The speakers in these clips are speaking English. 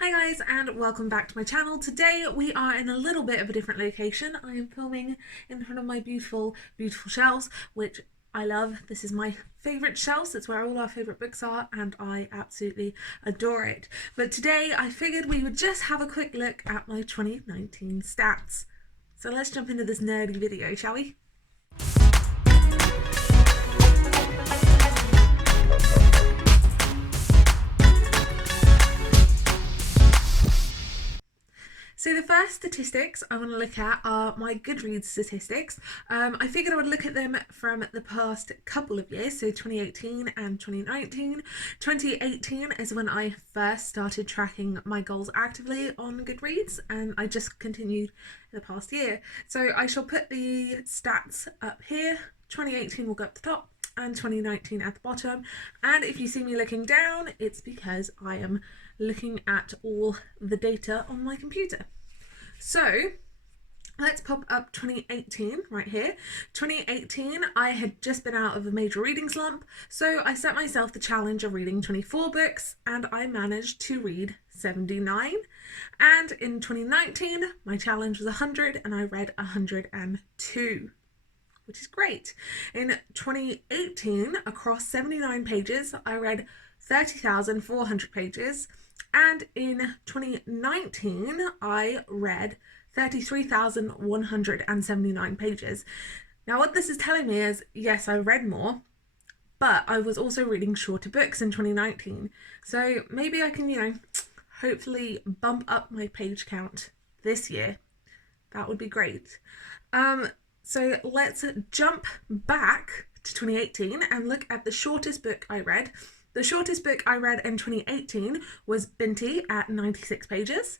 Hi guys, and welcome back to my channel. Today we are in a little bit of a different location. I am filming in front of my beautiful shelves, which I love. This is my favourite shelves. It's where all our favourite books are and I absolutely adore it. But today I figured we would just have a quick look at my 2019 stats. So let's jump into this nerdy video, shall we? So the first statistics I want to look at are my Goodreads statistics. I figured I would look at them from the past couple of years, so 2018 and 2019. 2018 is when I first started tracking my goals actively on Goodreads, and I just continued the past year. So I shall put the stats up here. 2018 will go up the top and 2019 at the bottom, and if you see me looking down, it's because I am looking at all the data on my computer. So let's pop up 2018 right here. 2018, I had just been out of a major reading slump, so I set myself the challenge of reading 24 books, and I managed to read 79. And in 2019, my challenge was 100, and I read 102. Which is great. In 2018, across 79 pages, I read 30,400 pages, and in 2019, I read 33,179 pages. Now, what this is telling me is, yes, I read more, but I was also reading shorter books in 2019. So maybe I can, hopefully bump up my page count this year. That would be great. So let's jump back to 2018 and look at the shortest book I read. The shortest book I read in 2018 was Binti at 96 pages,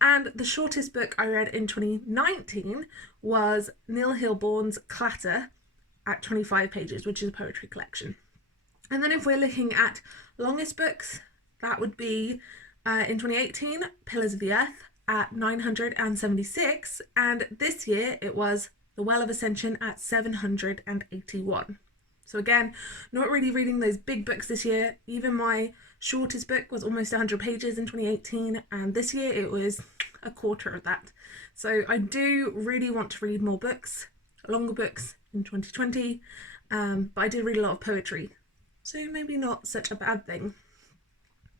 and the shortest book I read in 2019 was Neil Hilborn's Clatter at 25 pages, which is a poetry collection. And then if we're looking at longest books, that would be in 2018, Pillars of the Earth at 976, and this year it was The Well of Ascension at 781. So again, not really reading those big books this year. Even my shortest book was almost 100 pages in 2018, and this year it was a quarter of that. So I do really want to read more books, longer books in 2020, but I did read a lot of poetry, so maybe not such a bad thing.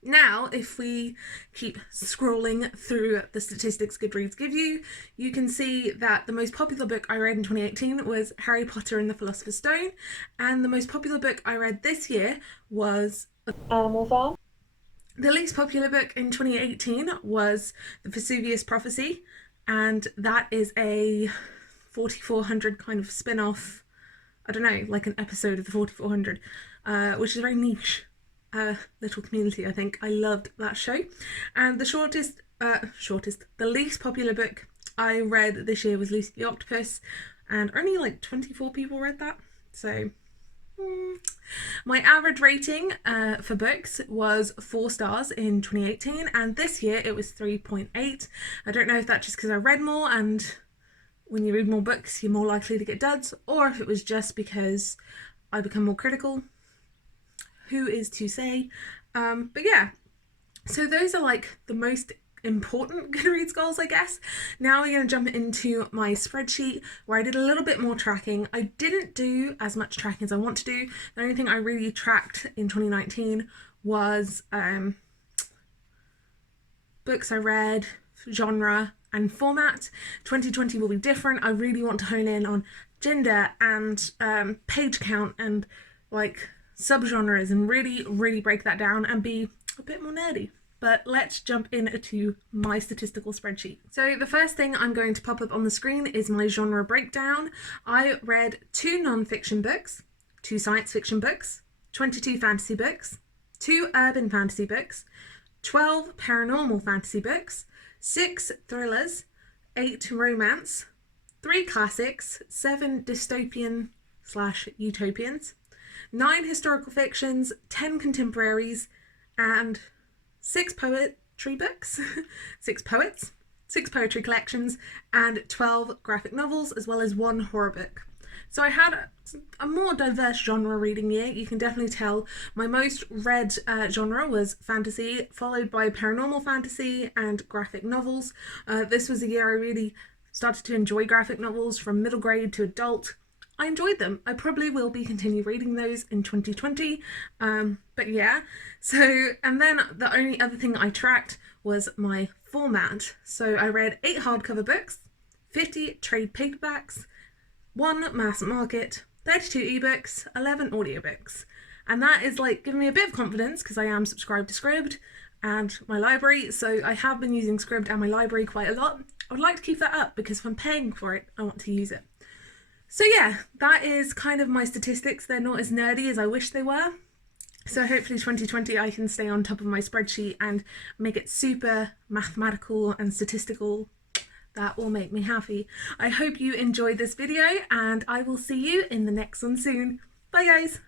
Now, if we keep scrolling through the statistics Goodreads give you, you can see that the most popular book I read in 2018 was Harry Potter and the Philosopher's Stone, and the most popular book I read this year was Animal Farm. The least popular book in 2018 was The Vesuvius Prophecy, and that is a 4400 kind of spin-off, I don't know, like an episode of the 4400, which is very niche. Little community, I think. I loved that show. And the the least popular book I read this year was Lucy the Octopus, and only like 24 people read that. So my average rating for books was 4 stars in 2018, and this year it was 3.8. I don't know if that's just because I read more, and when you read more books you're more likely to get duds, or if it was just because I become more critical. Who is to say? But yeah, so those are like the most important Goodreads goals, I guess. Now we're going to jump into my spreadsheet where I did a little bit more tracking. I didn't do as much tracking as I want to do. The only thing I really tracked in 2019 was books I read, genre and format. 2020 will be different. I really want to hone in on gender and page count and like subgenres and really break that down and be a bit more nerdy. But let's jump into my statistical spreadsheet. So the first thing I'm going to pop up on the screen is my genre breakdown. I read 2 non-fiction books, 2 science fiction books, 22 fantasy books, 2 urban fantasy books, 12 paranormal fantasy books, 6 thrillers, 8 romance, 3 classics, 7 dystopian/utopians, 9 historical fictions, 10 contemporaries, and 6 poetry books, 6 poets, 6 poetry collections, and 12 graphic novels, as well as 1 horror book. So I had a more diverse genre reading year. You can definitely tell my most read genre was fantasy, followed by paranormal fantasy and graphic novels. This was a year I really started to enjoy graphic novels from middle grade to adult. I enjoyed them. I probably will be continue reading those in 2020. But yeah, so, and then the only other thing I tracked was my format. So I read 8 hardcover books, 50 trade paperbacks, 1 mass market, 32 ebooks, 11 audiobooks. And that is like giving me a bit of confidence because I am subscribed to Scribd and my library. So I have been using Scribd and my library quite a lot. I would like to keep that up because if I'm paying for it, I want to use it. So yeah, that is kind of my statistics. They're not as nerdy as I wish they were. So hopefully 2020 I can stay on top of my spreadsheet and make it super mathematical and statistical. That will make me happy. I hope you enjoyed this video and I will see you in the next one soon. Bye guys!